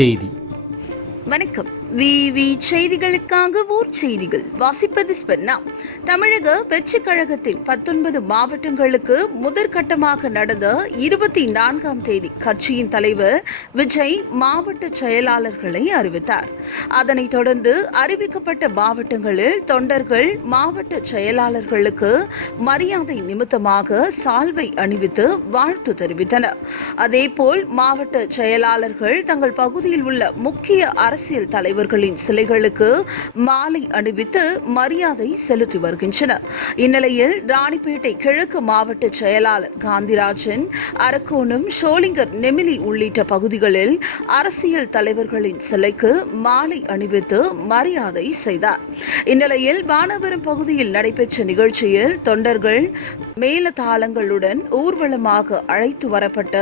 செய்தி. வணக்கம். விவி செய்திகளுக்காக ஊர் செய்திகள் வாசிப்பது ஸ்பர்ணா. தமிழக வெற்றிக் கழகத்தில் 19 மாவட்டங்களுக்கு முதற்கட்டமாக நடந்த 24ஆம் தேதி கட்சியின் தலைவர் விஜய் மாவட்ட செயலாளர்களை அறிவித்தார். அதனைத் தொடர்ந்து அறிவிக்கப்பட்ட மாவட்டங்களில் தொண்டர்கள் மாவட்ட செயலாளர்களுக்கு மரியாதை நிமித்தமாக சால்வை அணிவித்து வாழ்த்து தெரிவித்தனர். அதேபோல் மாவட்ட செயலாளர்கள் தங்கள் பகுதியில் உள்ள முக்கிய அரசியல் தலைவர்களின் சிலைகளுக்கு மாலை அணிவித்து மரியாதை செலுத்தி வருகின்றனர். இந்நிலையில் ராணிப்பேட்டை கிழக்கு மாவட்ட செயலாளர் காந்திராஜன் அரக்கோணம், ஷோலிங்கர், நெமிலி உள்ளிட்ட பகுதிகளில் அரசியல் தலைவர்களின் சிலைக்கு மாலை அணிவித்து மரியாதை செய்தார். இந்நிலையில் வானவரம் பகுதியில் நடைபெற்ற நிகழ்ச்சியில் தொண்டர்கள் மேலதாளங்களுடன் ஊர்வலமாக அழைத்து வரப்பட்ட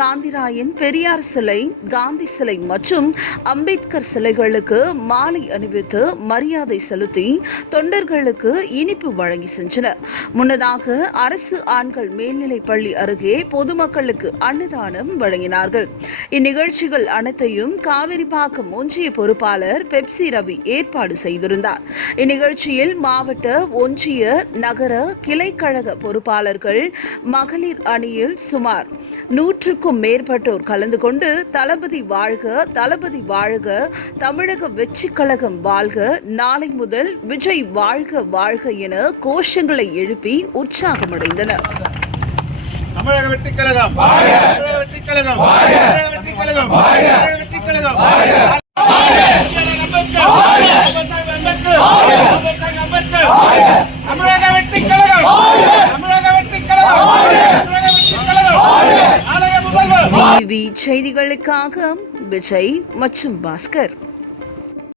காந்திராயன், பெரியார் சிலை, காந்தி சிலை மற்றும் அம்பேத்கர் சிலைகளுக்கு மாலை அணிவித்து மரியாதை செலுத்தி தொண்டர்களுக்கு இனிப்பு வழங்கி சென்றனர். முன்னதாக அரசு ஆண்கள் மேல்நிலைப் பள்ளி அருகே பொதுமக்களுக்கு அன்னதானம் வழங்கினார்கள். இந்நிகழ்ச்சிகள் அனைத்தையும் காவிரிப்பாக்கம் ஒன்றிய பொறுப்பாளர் பெப்சி ரவி ஏற்பாடு செய்திருந்தார். இந்நிகழ்ச்சியில் மாவட்ட, ஒன்றிய, நகர கிளைக்கழக பொறுப்பாளர்கள், மகளிர் அணியில் சுமார் 100க்கும் மேற்பட்டோர் கலந்து கொண்டு தளபதி வாழ்க, தளபதி வாழ்க, தமிழக வெற்றிக் கழகம் வாழ்க, நாளை முதல் விஜய் வாழ்க வாழ்க என கோஷங்களை எழுப்பி உற்சாகமடைந்தனர். தமிழக வெற்றிக் கழகம் வாழ்க, தமிழக வெற்றிக் கழகம் வாழ்க, தமிழக வெற்றிக் கழகம் வாழ்க, தமிழக வெற்றிக் கழகம் வாழ்க, தமிழக வெற்றிக் கழகம், தமிழக வெற்றிக் கழகம், தமிழக வெற்றிக் கழகம், நாளைய முதல்வர். செய்திகளுக்காக விஜய் மற்றும் பாஸ்கர்.